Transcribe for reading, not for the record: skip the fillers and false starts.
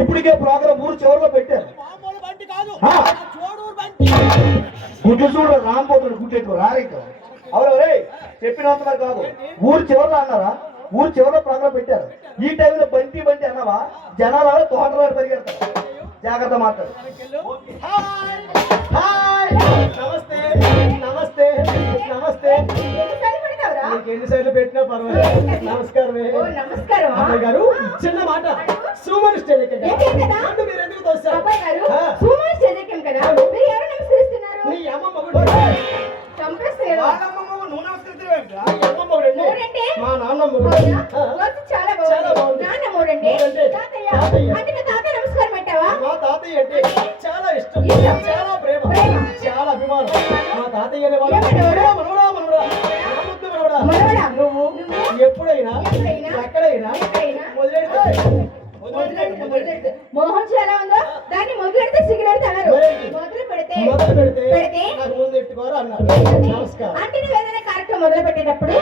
ఇప్పటికే ప్రోగ్రాం ఊరు చివరిలో పెట్టారు. గుడ్లు చూడు రాంపోతుడు గుడ్లెట్టు రారైతే ఎవరే చెప్పినంత వరకు కాదు. ఊరు చివరిలో అన్నారా? ఊరు చివరిలో ప్రోగ్రాం పెట్టారు. ఈ టైంలో బంతి బంతి అన్నావా జనాలు తోటలో పరిగెడతారు. జాగ్రత్త మాట్లాడు. నమస్తే నమస్తే నమస్తే. ఎన్నిసార్లు పెట్టినా పర్వాలేదు. నమస్కారమే. అబ్బాయి గారు చిన్న మాట. సుమన్ స్టేజ్ మీరు ఎందుకు తోస్తారు? నీ అమ్మమ్మ మా నాన్నమ్మ చాలా బాగుంది. మా తాతయ్య అంటే చాలా ఇష్టం, చాలా ప్రేమ, చాలా అభిమానం. మా తాతయ్య నువ్వు ఎప్పుడైనా ఎక్కడైనా మోహన్ చాలా ఉందో దాన్ని మొదలెడితే సిగరెట్ అన్నారు. మొదలు పెడితే నాకు ముందు ఎట్టుకోరు అన్నారు. నమస్కారం. అంటే నువ్వు ఏదైనా కార్యక్రమం మొదలు పెట్టేటప్పుడు